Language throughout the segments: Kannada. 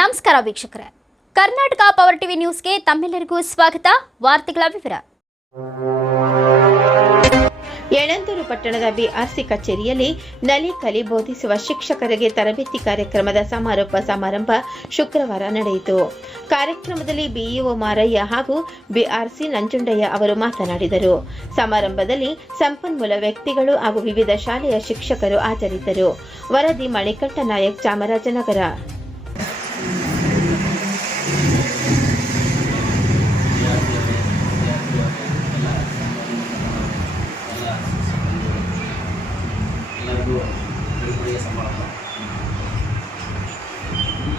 ನಮಸ್ಕಾರ ವೀಕ್ಷಕರೇ, ಕರ್ನಾಟಕ ಪವರ್ ಟಿವಿ ನ್ಯೂಸ್ಗೆ ತಮ್ಮೆಲ್ಲರಿಗೂ ಸ್ವಾಗತ. ವಾರ್ತೆಗಳ ವಿವರ. ಯಳಂದೂರು ಪಟ್ಟಣದ ಬಿಆರ್ಸಿ ಕಚೇರಿಯಲ್ಲಿ ನಲಿ ಕಲಿ ಬೋಧಿಸುವ ಶಿಕ್ಷಕರಿಗೆ ತರಬೇತಿ ಕಾರ್ಯಕ್ರಮದ ಸಮಾರೋಪ ಸಮಾರಂಭ ಶುಕ್ರವಾರ ನಡೆಯಿತು. ಕಾರ್ಯಕ್ರಮದಲ್ಲಿ ಬಿಇಒ ಮಾರಯ್ಯ ಹಾಗೂ ಬಿಆರ್ಸಿ ನಂಜುಂಡಯ್ಯ ಅವರು ಮಾತನಾಡಿದರು. ಸಮಾರಂಭದಲ್ಲಿ ಸಂಪನ್ಮೂಲ ವ್ಯಕ್ತಿಗಳು ಹಾಗೂ ವಿವಿಧ ಶಾಲೆಯ ಶಿಕ್ಷಕರು ಹಾಜರಿದ್ದರು. ವರದಿ ಮಣಿಕಂಠ ನಾಯಕ್, ಚಾಮರಾಜನಗರ.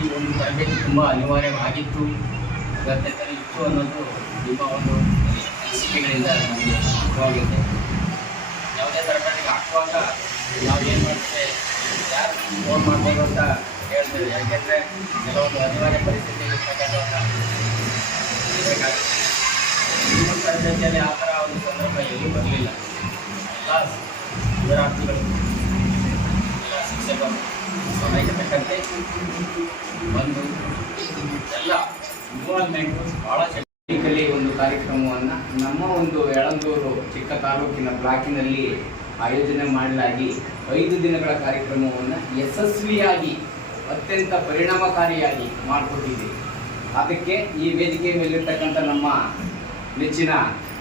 ಈ ಒಂದು ತರಬೇತಿ ತುಂಬ ಅನಿವಾರ್ಯವಾಗಿತ್ತು, ಅಗತ್ಯತೆ ಇತ್ತು ಅನ್ನೋದು ನಿಮ್ಮ ಒಂದು ಅನಿಸಿಕೆಗಳಿಂದ ನಮಗೆ ಅರ್ಥವಾಗಿದೆ. ಯಾವುದೇ ತರಬೇತಿಗೆ ಹಾಕುವಾಗ ನಾವು ಏನು ಮಾಡ್ತೇವೆ, ಯಾರು ಫೋನ್ ಮಾಡ್ಬೋದು ಅಂತ ಹೇಳ್ತೇವೆ. ಯಾಕೆಂದರೆ ಕೆಲವೊಂದು ಅನಿವಾರ್ಯ ಪರಿಸ್ಥಿತಿ ಇರ್ತಕ್ಕಂಥ ನಿಮ್ಮ ತರಬೇತಿಯಲ್ಲಿ ಆ ಥರ ಒಂದು ಸಂದರ್ಭ ಎಲ್ಲೂ ಬರಲಿಲ್ಲ. ಎಲ್ಲ ವಿದ್ಯಾರ್ಥಿಗಳು, ಎಲ್ಲ ಶಿಕ್ಷಕರು ಸಮಯಕ್ಕೆ ತಕ್ಕಂತೆ ಒಂದು ಎಲ್ಲ ಇನ್ವಾಲ್ವ್ಮೆಂಟು ಭಾಳ ಟೆಕ್ನಿಕಲಿ ಒಂದು ಕಾರ್ಯಕ್ರಮವನ್ನು ನಮ್ಮ ಒಂದು ಯಳಂದೂರು ಚಿಕ್ಕ ತಾಲೂಕಿನ ಬ್ಲಾಕಿನಲ್ಲಿ ಆಯೋಜನೆ ಮಾಡಲಾಗಿ 5 ದಿನಗಳ ಕಾರ್ಯಕ್ರಮವನ್ನು ಯಶಸ್ವಿಯಾಗಿ ಅತ್ಯಂತ ಪರಿಣಾಮಕಾರಿಯಾಗಿ ಮಾಡಿಕೊಟ್ಟಿದ್ದೀವಿ. ಅದಕ್ಕೆ ಈ ವೇದಿಕೆ ಮೇಲಿರ್ತಕ್ಕಂಥ ನಮ್ಮ ನೆಚ್ಚಿನ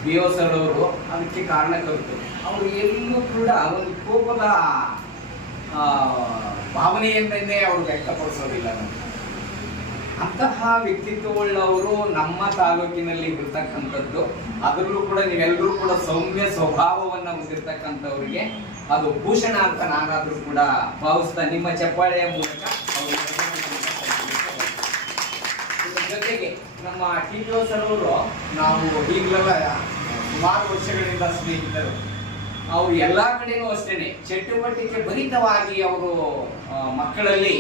BO ಸರ್ ಅವರು ಅದಕ್ಕೆ ಕಾರಣಕರ್ತರು. ಅವರು ಎಲ್ಲೂ ಕೂಡ ಒಂದು ಕೋಪದ ಭಾವನೆಯನ್ನೇ ಅವರು ವ್ಯಕ್ತಪಡಿಸೋದಿಲ್ಲ. ಅಂತಹ ವ್ಯಕ್ತಿತ್ವವುಳ್ಳವರು ನಮ್ಮ ತಾಲೂಕಿನಲ್ಲಿ ಇರ್ತಕ್ಕಂಥದ್ದು. ಅದರಲ್ಲೂ ಕೂಡ ನೀವೆಲ್ಲರೂ ಕೂಡ ಸೌಮ್ಯ ಸ್ವಭಾವವನ್ನು ಹೊಂದಿರತಕ್ಕಂಥವ್ರಿಗೆ ಅದು ಭೂಷಣ ಅಂತ ನಾನಾದರೂ ಕೂಡ ಭಾವಿಸ್ತಾ ನಿಮ್ಮ ಚಪ್ಪಾಳೆಯ ಮೂಲಕ ಜೊತೆಗೆ ನಮ್ಮ TPO ಸರ್ ಅವರು ನಾವು ಈಗಲೆಲ್ಲ ಸುಮಾರು ವರ್ಷಗಳಿಂದ ಸ್ನೇಹಿತರು. ಅವರು ಎಲ್ಲ ಕಡೆಯೂ ಅಷ್ಟೇನೆ ಚಟುವಟಿಕೆ ಭರಿತವಾಗಿ ಅವರು ಮಕ್ಕಳಲ್ಲಿ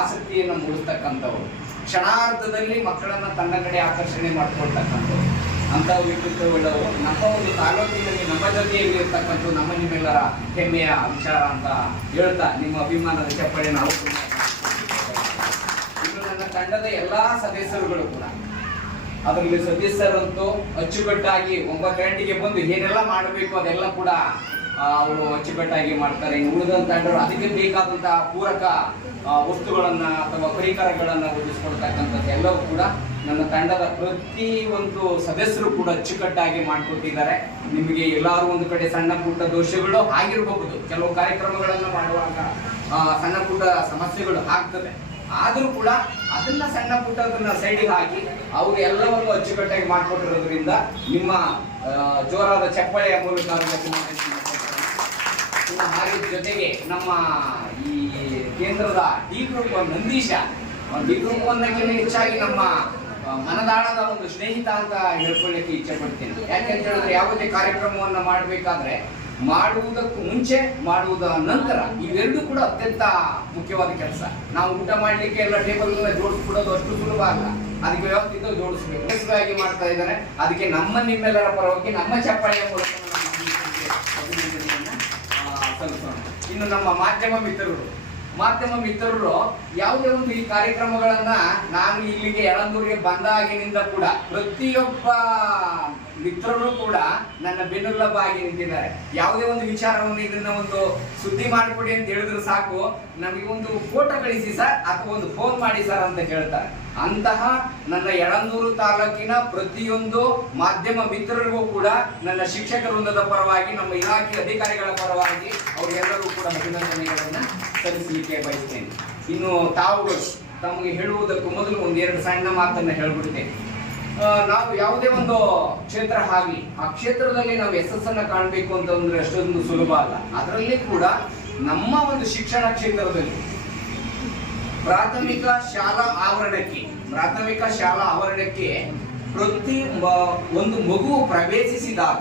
ಆಸಕ್ತಿಯನ್ನು ಮೂಡಿಸ್ತಕ್ಕಂಥವ್ರು, ಕ್ಷಣಾರ್ಧದಲ್ಲಿ ಮಕ್ಕಳನ್ನು ತನ್ನ ಕಡೆ ಆಕರ್ಷಣೆ ಮಾಡ್ಕೊಳ್ತಕ್ಕಂಥವ್ರು. ಅಂಥ ವ್ಯಕ್ತಿತ್ವವುಳ್ಳವರು ನಮ್ಮ ಒಂದು ತಾಲೂಕಿನಲ್ಲಿ ನಮ್ಮ ಜೊತೆಯಲ್ಲಿ ಇರ್ತಕ್ಕಂಥ ನಮ್ಮ ನಿಮ್ಮೆಲ್ಲರ ಹೆಮ್ಮೆಯ ವಿಚಾರ ಅಂತ ಹೇಳ್ತಾ ನಿಮ್ಮ ಅಭಿಮಾನದ ಚಪ್ಪಳೆ ನಾವು ಇನ್ನು ನನ್ನ ತಂಡದ ಎಲ್ಲ ಸದಸ್ಯರುಗಳು ಕೂಡ, ಅದರಲ್ಲಿ ಸದಸ್ಯರಂತೂ ಅಚ್ಚುಕಟ್ಟಾಗಿ 9 ಗಂಟೆಗೆ ಬಂದು ಏನೆಲ್ಲ ಮಾಡಬೇಕು ಅದೆಲ್ಲ ಕೂಡ ಅವರು ಅಚ್ಚುಕಟ್ಟಾಗಿ ಮಾಡ್ತಾರೆ. ಇನ್ನು ಉಳಿದಂತ ತಂಡರು ಅದಕ್ಕೆ ಬೇಕಾದಂತಹ ಪೂರಕ ವಸ್ತುಗಳನ್ನ ಅಥವಾ ಪರಿಕರಗಳನ್ನು ಒದಗಿಸ್ಕೊಡ್ತಕ್ಕಂಥದ್ದು ಎಲ್ಲವೂ ಕೂಡ ನನ್ನ ತಂಡದ ಪ್ರತಿ ಒಂದು ಸದಸ್ಯರು ಕೂಡ ಅಚ್ಚುಕಟ್ಟಾಗಿ ಮಾಡಿಕೊಟ್ಟಿದ್ದಾರೆ. ನಿಮಗೆ ಎಲ್ಲರೂ ಒಂದು ಕಡೆ ಸಣ್ಣ ಪುಟ್ಟ ದೋಷಗಳು ಆಗಿರಬಹುದು, ಕೆಲವು ಕಾರ್ಯಕ್ರಮಗಳನ್ನು ಮಾಡುವಾಗ ಸಣ್ಣ ಪುಟ್ಟ ಸಮಸ್ಯೆಗಳು ಆಗ್ತದೆ. ಆದರೂ ಕೂಡ ಅದನ್ನ ಸಣ್ಣ ಪುಟ್ಟದನ್ನ ಸೈಡಿಗೆ ಹಾಕಿ ಅವರು ಎಲ್ಲವನ್ನು ಅಚ್ಚುಕಟ್ಟಾಗಿ ಮಾಡಿಕೊಟ್ಟಿರೋದ್ರಿಂದ ನಿಮ್ಮ ಜೋರಾದ ಚಪ್ಪಳೆಯ ಮೂಲಕ ಹಾಗೆ ಜೊತೆಗೆ ನಮ್ಮ ಈ ಕೇಂದ್ರದ D group Nandisha, D group ಒಂದಕ್ಕಿಂತ ಹೆಚ್ಚಾಗಿ ನಮ್ಮ ಮನದಾಳದ ಒಂದು ಸ್ನೇಹಿತ ಅಂತ ಹೇಳ್ಕೊಳ್ಳಿಕ್ಕೆ ಇಚ್ಛೆ ಪಡ್ತೀನಿ. ಯಾಕೆಂತ ಹೇಳಿದ್ರೆ ಯಾವುದೇ ಕಾರ್ಯಕ್ರಮವನ್ನು ಮಾಡಬೇಕಾದ್ರೆ ಮಾಡುವುದಕ್ಕೂ ಮುಂಚೆ, ಮಾಡುವುದ ನಂತರ ಇವೆರಡೂ ಕೂಡ ಅತ್ಯಂತ ಮುಖ್ಯವಾದ ಕೆಲಸ. ನಾವು ಊಟ ಮಾಡಲಿಕ್ಕೆ ಎಲ್ಲ ಟೇಬಲ್ ಜೋಡಿಸ್ಬಿಡೋದು ಅಷ್ಟು ಸುಲಭ ಅಲ್ಲ, ಅದಕ್ಕೆ ವ್ಯವಸ್ಥಿತ ಜೋಡಿಸ್ಬೇಕು. ಯಶಸ್ವಿಯಾಗಿ ಮಾಡ್ತಾ ಇದ್ದಾರೆ. ಅದಕ್ಕೆ ನಿಮ್ಮೆಲ್ಲರ ಪರವಾಗಿ ನಮ್ಮ ಚಪ್ಪಾಳೆಯ ಮೂಲಕ ಸಲ್ಲಿಸೋಣ. ಇನ್ನು ನಮ್ಮ ಮಾಧ್ಯಮ ಮಿತ್ರರು ಯಾವುದೇ ಒಂದು ಈ ಕಾರ್ಯಕ್ರಮಗಳನ್ನ ನಾನು ಇಲ್ಲಿಗೆ ಯಳಂದೂರಿಗೆ ಬಂದಾಗಿನಿಂದ ಕೂಡ ಪ್ರತಿಯೊಬ್ಬ ಮಿತ್ರರು ಕೂಡ ನನ್ನ ಬೆನ್ನೆಲುಬಾಗಿ ನಿಂತಿದ್ದಾರೆ. ಯಾವುದೇ ಒಂದು ವಿಚಾರವನ್ನು ಇದನ್ನ ಒಂದು ಸುದ್ದಿ ಮಾಡಿಕೊಡಿ ಅಂತ ಹೇಳಿದ್ರು ಸಾಕು, ನಮಗೆ ಒಂದು ಫೋಟೋ ಕಳಿಸಿ ಸರ್ ಅಥವಾ ಒಂದು ಫೋನ್ ಮಾಡಿ ಸರ್ ಅಂತ ಹೇಳ್ತಾರೆ. ಅಂತಹ ನನ್ನ ಯಳಂದೂರು ತಾಲೂಕಿನ ಪ್ರತಿಯೊಂದು ಮಾಧ್ಯಮ ಮಿತ್ರರಿಗೂ ಕೂಡ ನನ್ನ ಶಿಕ್ಷಕ ವೃಂದದ ಪರವಾಗಿ, ನಮ್ಮ ಇಲಾಖೆ ಅಧಿಕಾರಿಗಳ ಪರವಾಗಿ ಅವರೆಲ್ಲರೂ ಕೂಡ ಅಭಿನಂದನೆಗಳನ್ನು ಸಲ್ಲಿಸಲಿಕ್ಕೆ ಬಯಸ್ತೇನೆ. ಇನ್ನು ತಾವುಗಳು ತಮಗೆ ಹೇಳುವುದಕ್ಕೂ ಮೊದಲು ಒಂದೆರಡು ಸಣ್ಣ ಮಾತನ್ನು ಹೇಳ್ಬಿಡ್ತೇನೆ. ನಾವು ಯಾವುದೇ ಒಂದು ಕ್ಷೇತ್ರ ಆಗಲಿ, ಆ ಕ್ಷೇತ್ರದಲ್ಲಿ ನಾವು ಯಶಸ್ಸನ್ನು ಕಾಣಬೇಕು ಅಂತಂದ್ರೆ ಅಷ್ಟೊಂದು ಸುಲಭ ಅಲ್ಲ. ಅದರಲ್ಲಿ ಕೂಡ ನಮ್ಮ ಒಂದು ಶಿಕ್ಷಣ ಕ್ಷೇತ್ರದಲ್ಲಿ ಪ್ರಾಥಮಿಕ ಶಾಲಾ ಆವರಣಕ್ಕೆ ಪ್ರತಿ ಒಂದು ಮಗು ಪ್ರವೇಶಿಸಿದಾಗ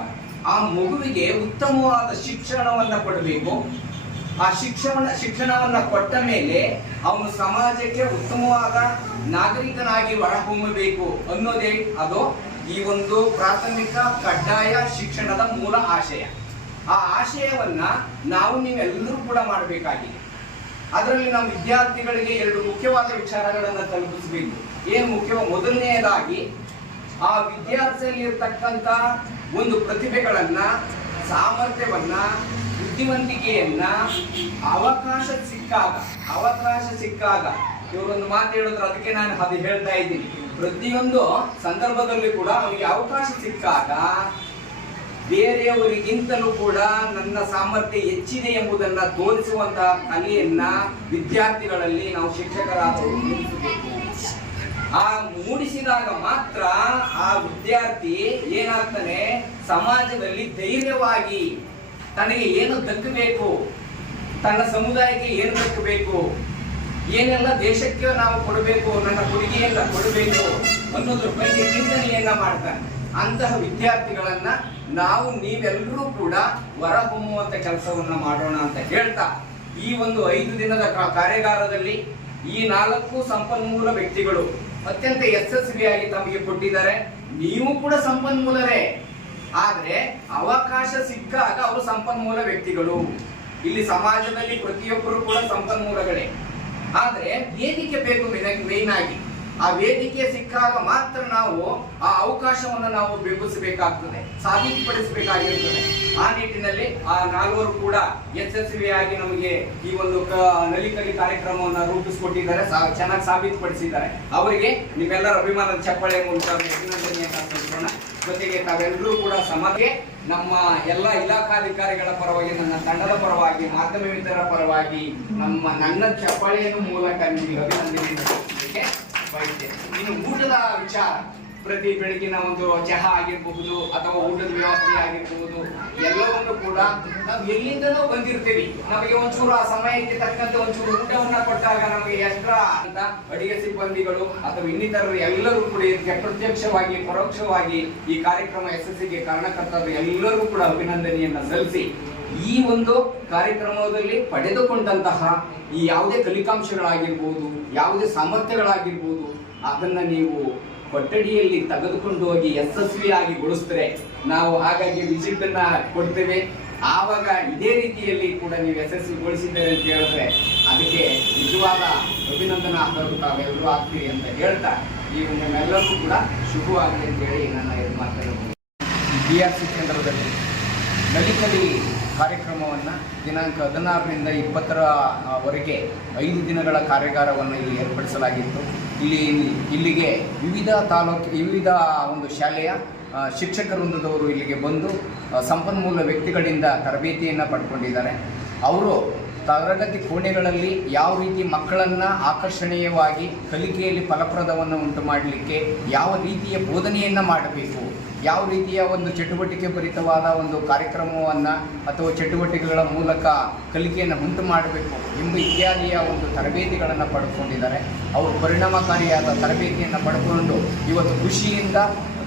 ಆ ಮಗುವಿಗೆ ಉತ್ತಮವಾದ ಶಿಕ್ಷಣವನ್ನ ಕೊಡಬೇಕು. ಆ ಶಿಕ್ಷಣವನ್ನ ಕೊಟ್ಟ ಮೇಲೆ ಅವನು ಸಮಾಜಕ್ಕೆ ಉತ್ತಮವಾದ ನಾಗರಿಕನಾಗಿ ಹೊರಹೊಮ್ಮಬೇಕು ಅನ್ನೋದೇ ಅದು ಈ ಒಂದು ಪ್ರಾಥಮಿಕ ಕಡ್ಡಾಯ ಶಿಕ್ಷಣದ ಮೂಲ ಆಶಯ. ಆ ಆಶಯವನ್ನ ನಾವು ನೀವೆಲ್ಲರೂ ಕೂಡ ಮಾಡಬೇಕಾಗಿದೆ. ಅದರಲ್ಲಿ ನಮ್ಮ ವಿದ್ಯಾರ್ಥಿಗಳಿಗೆ 2 ಮುಖ್ಯವಾದ ವಿಚಾರಗಳನ್ನು ತಲುಪಿಸಬೇಕು. ಏನು ಮುಖ್ಯ? ಮೊದಲನೆಯದಾಗಿ ಆ ವಿದ್ಯಾರ್ಥಿಯಲ್ಲಿ ಇರತಕ್ಕಂತ ಒಂದು ಪ್ರತಿಭೆಗಳನ್ನ, ಸಾಮರ್ಥ್ಯವನ್ನ, ಬುದ್ಧಿವಂತಿಕೆಯನ್ನ ಅವಕಾಶ ಸಿಕ್ಕಾಗ ಇವರೊಂದು ಮಾತು ಹೇಳಿದ್ರು, ಅದಕ್ಕೆ ನಾನು ಅದು ಹೇಳ್ತಾ ಇದ್ದೀನಿ. ಪ್ರತಿಯೊಂದು ಸಂದರ್ಭದಲ್ಲಿ ಕೂಡ ಅವನಿಗೆ ಅವಕಾಶ ಸಿಕ್ಕಾಗ ಬೇರೆಯವರಿಗಿಂತಲೂ ಕೂಡ ನನ್ನ ಸಾಮರ್ಥ್ಯ ಹೆಚ್ಚಿದೆ ಎಂಬುದನ್ನ ತೋರಿಸುವಂತಹ ಕಲೆಯನ್ನ ವಿದ್ಯಾರ್ಥಿಗಳಲ್ಲಿ ನಾವು ಶಿಕ್ಷಕರಾದವರು ಮೂಡಿಸಬೇಕು. ಆ ಮೂಡಿಸಿದಾಗ ಮಾತ್ರ ಆ ವಿದ್ಯಾರ್ಥಿ ಏನಾಗ್ತಾನೆ, ಸಮಾಜದಲ್ಲಿ ಧೈರ್ಯವಾಗಿ ತನಗೆ ಏನು ದಕ್ಕಬೇಕು, ತನ್ನ ಸಮುದಾಯಕ್ಕೆ ಏನು ದಕ್ಕಬೇಕು, ಏನೆಲ್ಲ ದೇಶಕ್ಕೆ ನಾವು ಕೊಡಬೇಕು, ನನ್ನ ಕೊಡುಗೆಯನ್ನ ಕೊಡಬೇಕು ಅನ್ನೋದ್ರ ಬಗ್ಗೆ ಚಿಂತನೆಯನ್ನ ಮಾಡ್ತಾನೆ. ಅಂತಹ ವಿದ್ಯಾರ್ಥಿಗಳನ್ನ ನೀವೆಲ್ಲರೂ ಕೂಡ ಹೊರಹೊಮ್ಮುವಂತ ಕೆಲಸವನ್ನ ಮಾಡೋಣ ಅಂತ ಹೇಳ್ತಾ, ಈ ಒಂದು 5 ದಿನದ ಕಾರ್ಯಾಗಾರದಲ್ಲಿ ಈ 4 ಸಂಪನ್ಮೂಲ ವ್ಯಕ್ತಿಗಳು ಅತ್ಯಂತ ಯಶಸ್ವಿಯಾಗಿ ತಮಗೆ ಕೊಟ್ಟಿದ್ದಾರೆ. ನೀವು ಕೂಡ ಸಂಪನ್ಮೂಲರೇ, ಆದ್ರೆ ಅವಕಾಶ ಸಿಕ್ಕಾಗ ಅವರು ಸಂಪನ್ಮೂಲ ವ್ಯಕ್ತಿಗಳು. ಇಲ್ಲಿ ಸಮಾಜದಲ್ಲಿ ಪ್ರತಿಯೊಬ್ಬರು ಕೂಡ ಸಂಪನ್ಮೂಲಗಳೇ, ಆದ್ರೆ ವೇದಿಕೆ ಬೇಕು ಮೇನ್ ಆಗಿ. ಆ ವೇದಿಕೆ ಸಿಕ್ಕಾಗ ಮಾತ್ರ ನಾವು ಆ ಅವಕಾಶವನ್ನು ನಾವು ಬೆಂಬಲಿಸಬೇಕಾಗ್ತದೆ, ಸಾಬೀತುಪಡಿಸಬೇಕಾಗಿರ್ತದೆ. ಆ ನಿಟ್ಟಿನಲ್ಲಿ ಆ 4 ಕೂಡ ಯಶಸ್ವಿಯಾಗಿ ನಮಗೆ ಈ ಒಂದು ನಲಿಕಲಿ ಕಾರ್ಯಕ್ರಮವನ್ನು ರೂಪಿಸಿಕೊಟ್ಟಿದ್ದಾರೆ, ಚೆನ್ನಾಗಿ ಸಾಬೀತುಪಡಿಸಿದ್ದಾರೆ. ಅವರಿಗೆ ನೀವೆಲ್ಲರ ಅಭಿಮಾನದ ಚಪ್ಪಾಳೆ ಮೂಲಕ ಅಭಿನಂದನೆಯನ್ನು ಸಲ್ಲಿಸೋಣ. ಜೊತೆಗೆ ತಾವೆಲ್ಲರೂ ಕೂಡ ಸಮಾಜಕ್ಕೆ ನಮ್ಮ ಎಲ್ಲ ಇಲಾಖಾಧಿಕಾರಿಗಳ ಪರವಾಗಿ, ನನ್ನ ತಂಡದ ಪರವಾಗಿ, ಮಾಧ್ಯಮಿತರ ಪರವಾಗಿ ನನ್ನ ಚಪ್ಪಾಳೆಯನ್ನು ಮೂಲಕ ನಿಮಗೆ ಅಭಿನಂದನೆಯನ್ನು ಸಲ್ಲಿಸಲಿಕ್ಕೆ ಬಯಸ್ತೇನೆ. ಇನ್ನು ಊಟದ ವಿಚಾರ, ಪ್ರತಿ ಬೆಳಗಿನ ಒಂದು ಚಹಾ ಆಗಿರಬಹುದು ಅಥವಾ ಊಟದ ವ್ಯವಸ್ಥೆ ಆಗಿರಬಹುದು, ಎಲ್ಲವನ್ನು ಕೂಡ ನಾವು ಎಲ್ಲಿಂದಲೂ ಬಂದಿರ್ತೀವಿ. ನಮಗೆ ಒಂಚೂರು ಆ ಸಮಯಕ್ಕೆ ತಕ್ಕಂತೆ ಒಂಚೂರು ಊಟವನ್ನ ಕೊಟ್ಟಾಗ ನಮಗೆ ಎಕ್ಸ್ಟ್ರಾ ಅಂತ ಅಡಿಗೆ ಸಿಬ್ಬಂದಿಗಳು ಅಥವಾ ಇನ್ನಿತರರು ಎಲ್ಲರೂ ಕೂಡ ಇದಕ್ಕೆ ಪ್ರತ್ಯಕ್ಷವಾಗಿ ಪರೋಕ್ಷವಾಗಿ ಈ ಕಾರ್ಯಕ್ರಮ ಯಶಸ್ಸಿಗೆ ಕಾರಣಕರ್ತರು ಎಲ್ಲರೂ ಕೂಡ ಅಭಿನಂದನೆಯನ್ನ ಸಲ್ಲಿಸಿ, ಈ ಒಂದು ಕಾರ್ಯಕ್ರಮದಲ್ಲಿ ಪಡೆದುಕೊಂಡಂತಹ ಈ ಯಾವುದೇ ಕಲಿಕಾಂಶಗಳಾಗಿರ್ಬೋದು, ಯಾವುದೇ ಸಾಮರ್ಥ್ಯಗಳಾಗಿರ್ಬೋದು, ಅದನ್ನ ನೀವು ಕೊಠಡಿಯಲ್ಲಿ ತೆಗೆದುಕೊಂಡು ಹೋಗಿ ಯಶಸ್ವಿಯಾಗಿ ಗೊಳಿಸಿದ್ರೆ ನಾವು ಹಾಗಾಗಿ ವಿಸಿಟ್ ಅನ್ನ ಕೊಡ್ತೇವೆ. ಆವಾಗ ಇದೇ ರೀತಿಯಲ್ಲಿ ಕೂಡ ನೀವು ಯಶಸ್ವಿಗೊಳಿಸಿದ್ದೀರಿ ಅಂತ ಹೇಳಿದ್ರೆ ಅದಕ್ಕೆ ನಿಜವಾದ ಅಭಿನಂದನಾ ತಾವೆಲ್ಲರೂ ಆಗ್ತೀರಿ ಅಂತ ಹೇಳ್ತಾ, ಈ ನಿಮ್ಮೆಲ್ಲರಿಗೂ ಕೂಡ ಶುಭವಾಗಲಿ ಅಂತ ಹೇಳಿ ನನ್ನ ಮಾತನ್ನು BRC ಕೇಂದ್ರದಲ್ಲಿ ನಲಿಕಲಿ ಕಾರ್ಯಕ್ರಮವನ್ನು ದಿನಾಂಕ 16ರಿಂದ 20ರವರೆಗೆ 5 ದಿನಗಳ ಕಾರ್ಯಾಗಾರವನ್ನು ಇಲ್ಲಿ ಏರ್ಪಡಿಸಲಾಗಿತ್ತು. ಇಲ್ಲಿಗೆ ವಿವಿಧ ಒಂದು ಶಾಲೆಯ ಶಿಕ್ಷಕ ವೃಂದದವರು ಇಲ್ಲಿಗೆ ಬಂದು ಸಂಪನ್ಮೂಲ ವ್ಯಕ್ತಿಗಳಿಂದ ತರಬೇತಿಯನ್ನು ಪಡ್ಕೊಂಡಿದ್ದಾರೆ. ಅವರು ತರಗತಿ ಕೋಣೆಗಳಲ್ಲಿ ಯಾವ ರೀತಿ ಮಕ್ಕಳನ್ನು ಆಕರ್ಷಣೀಯವಾಗಿ ಕಲಿಕೆಯಲ್ಲಿ ಫಲಪ್ರದವನ್ನು ಉಂಟು ಮಾಡಲಿಕ್ಕೆ ಯಾವ ರೀತಿಯ ಬೋಧನೆಯನ್ನು ಮಾಡಬೇಕು, ಯಾವ ರೀತಿಯ ಒಂದು ಚಟುವಟಿಕೆ ಭರಿತವಾದ ಒಂದು ಕಾರ್ಯಕ್ರಮವನ್ನು ಅಥವಾ ಚಟುವಟಿಕೆಗಳ ಮೂಲಕ ಕಲಿಕೆಯನ್ನು ಉಂಟು ಮಾಡಬೇಕು ಎಂಬ ಇತ್ಯಾದಿಯ ಒಂದು ತರಬೇತಿಗಳನ್ನು ಪಡ್ಕೊಂಡಿದ್ದಾರೆ. ಅವರು ಪರಿಣಾಮಕಾರಿಯಾದ ತರಬೇತಿಯನ್ನು ಪಡ್ಕೊಂಡು ಇವತ್ತು ಖುಷಿಯಿಂದ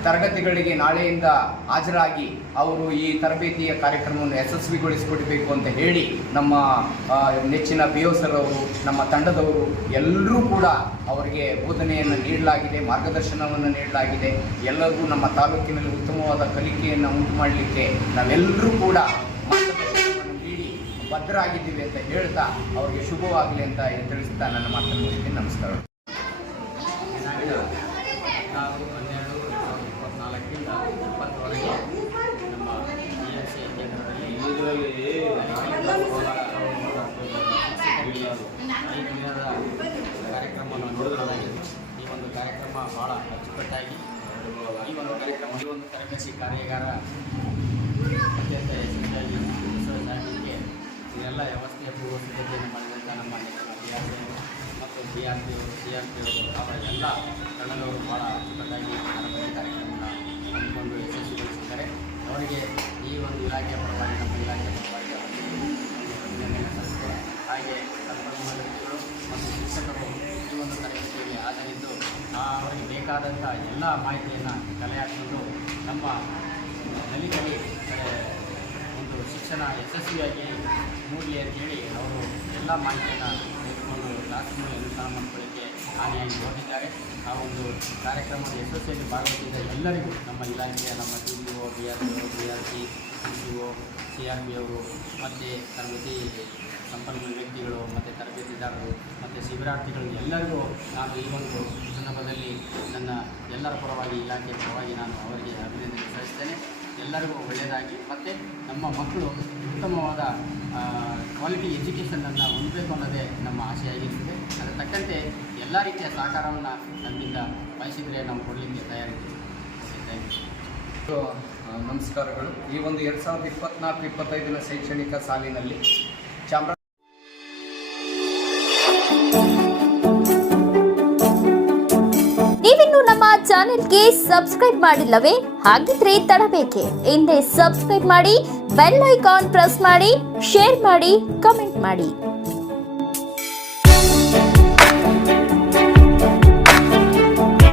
ತರಗತಿಗಳಿಗೆ ನಾಳೆಯಿಂದ ಹಾಜರಾಗಿ ಅವರು ಈ ತರಬೇತಿಯ ಕಾರ್ಯಕ್ರಮವನ್ನು ಯಶಸ್ವಿಗೊಳಿಸಿಕೊಡಬೇಕು ಅಂತ ಹೇಳಿ ನಮ್ಮ ನೆಚ್ಚಿನ BO ಸರ್ ಅವರು, ನಮ್ಮ ತಂಡದವರು ಎಲ್ಲರೂ ಕೂಡ ಅವರಿಗೆ ಬೋಧನೆಯನ್ನು ನೀಡಲಾಗಿದೆ, ಮಾರ್ಗದರ್ಶನವನ್ನು ನೀಡಲಾಗಿದೆ. ಎಲ್ಲರಿಗೂ ನಮ್ಮ ತಾಲೂಕಿನಲ್ಲಿ ಉತ್ತಮವಾದ ಕಲಿಕೆಯನ್ನು ಉಂಟು ಮಾಡಲಿಕ್ಕೆ ನಾವೆಲ್ಲರೂ ಕೂಡ ಮಾರ್ಗದರ್ಶನವನ್ನು ನೀಡಿ ಬದ್ಧರಾಗಿದ್ದೀವಿ ಅಂತ ಹೇಳ್ತಾ ಅವರಿಗೆ ಶುಭವಾಗಲಿ ಅಂತ ತಿಳಿಸ್ತಾ ನನ್ನ ಮಾತನ್ನು ಮುಗಿಸ್ತೀನಿ. ನಮಸ್ಕಾರ. ನಾವು 12-20-24 ನಮ್ಮ BRC ಕೇಂದ್ರದಲ್ಲಿ 5 ದಿನದ ಕಾರ್ಯಕ್ರಮವನ್ನು ನೋಡಲಾಗಿತ್ತು. ಈ ಒಂದು ಕಾರ್ಯಕ್ರಮ ಭಾಳ ಅಚ್ಚುಕಟ್ಟಾಗಿ ಈ ಒಂದು ತರಬೇತಿ ಕಾರ್ಯಾಗಾರ ಅತ್ಯಂತ ಯಶಸ್ವಿಯಾಗಿ ಸಾಗಲಿಕ್ಕೆ ಇದೆಲ್ಲ ವ್ಯವಸ್ಥೆಯ ಪೂರ್ವ ಸಿದ್ಧತೆಯನ್ನು ಮಾಡಿದಂಥ ನಮ್ಮ BRC ಮತ್ತು CRP ಅವರು ಅವರ ಎಲ್ಲ ತಂಡದವರು ಭಾಳ ಅಚ್ಚುಕಟ್ಟಾಗಿ ತರಬೇತಿ ಕಾರ್ಯಕ್ರಮವನ್ನು ಹಮ್ಮಿಕೊಂಡು ಯಶಸ್ವಿಗೊಳಿಸಿದ್ದಾರೆ. ಅವರಿಗೆ ಈ ಒಂದು ಇಲಾಖೆಯ ಪರವಾಗಿ, ನಮ್ಮ ಇಲಾಖೆಯ ಪರವಾಗಿ ಒಂದು ಅಭಿನಂದನೆ ಸಲ್ಲಿಸುತ್ತೆ. ಹಾಗೆ ಸಂಪನ್ಮೂಲ ವ್ಯಕ್ತಿಗಳು ಮತ್ತು ಶಿಕ್ಷಕರು ಈ ಒಂದು ತರಬೇತಿಯಲ್ಲಿ ಹಾಜರಿದ್ದು ಅವರಿಗೆ ಬೇಕಾದಂಥ ಎಲ್ಲ ಮಾಹಿತಿಯನ್ನು ಕಲೆ ಹಾಕಿಕೊಂಡು ನಮ್ಮ ನಲಿಕಲಿ ಒಂದು ಶಿಕ್ಷಣ ಯಶಸ್ವಿಯಾಗಿ ಮೂಡಲಿ ಅಂತೇಳಿ ಅವರು ಎಲ್ಲ ಮಾಹಿತಿಯನ್ನು ತೆಗೆದುಕೊಂಡು ಕ್ಲಾಸ್ರೂಮ್ ಅನುಷ್ಠಾನ ಮಾಡಿಕೊಳ್ಳಿಕ್ಕೆ ಹಾನಿಯಾಗಿ ಹೊರಟಿದ್ದಾರೆ. ಆ ಒಂದು ಕಾರ್ಯಕ್ರಮದ ಯಶಸ್ವಿಯಾಗಿ ಭಾಗವಹಿಸಿದ ಎಲ್ಲರಿಗೂ ನಮ್ಮ ಇಲಾಖೆಯ ನಮ್ಮ TDO, BRC, CCO, CRP ಅವರು ಮತ್ತು ತರಬೇತಿ ಸಂಪನ್ಮೂಲ ವ್ಯಕ್ತಿಗಳು ಮತ್ತು ತರಬೇತಿದಾರರು ಮತ್ತು ಶಿಬಿರಾರ್ಥಿಗಳು ಎಲ್ಲರಿಗೂ ನಾನು ಈ ಒಂದು ಸಂದರ್ಭದಲ್ಲಿ ನನ್ನ ಎಲ್ಲರ ಪರವಾಗಿ ಇಲಾಖೆ ಪರವಾಗಿ ನಾನು ಅವರಿಗೆ ಅಭಿನಂದನೆ ಸಲ್ಲಿಸ್ತೇನೆ. ಎಲ್ಲರಿಗೂ ಒಳ್ಳೆಯದಾಗಿ ಮತ್ತು ನಮ್ಮ ಮಕ್ಕಳು ಉತ್ತಮವಾದ ಕ್ವಾಲಿಟಿ ಎಜುಕೇಷನನ್ನು ಹೊಂದಬೇಕು ಅನ್ನೋದೇ ನಮ್ಮ ಆಶೆಯಾಗಿರ್ತದೆ. ಅದರ ತಕ್ಕಂತೆ ಎಲ್ಲ ರೀತಿಯ ಸಹಕಾರವನ್ನು ನಮ್ಮಿಂದ ಬಯಸಿದರೆ ನಾವು ಕೊಡಲಿಕ್ಕೆ ತಯಾರಿದ್ದೀವಿ. Thank you. ನಮಸ್ಕಾರಗಳು. ಈ ಒಂದು 2024-25 ಶೈಕ್ಷಣಿಕ ಸಾಲಿನಲ್ಲಿ ಚಾಮರಾಜ ನೀವಿನ್ನು ನಮ್ಮ ಚಾನೆಲ್ಗೆ ಸಬ್ಸ್ಕ್ರೈಬ್ ಮಾಡಿಲ್ಲವೇ? ಹಾಗಿದ್ರೆ ತಡಬೇಕೆ? ಹಿಂದೆ ಸಬ್ಸ್ಕ್ರೈಬ್ ಮಾಡಿ, ಬೆಲ್ ಐಕಾನ್ ಪ್ರೆಸ್ ಮಾಡಿ, ಶೇರ್ ಮಾಡಿ, ಕಮೆಂಟ್ ಮಾಡಿ.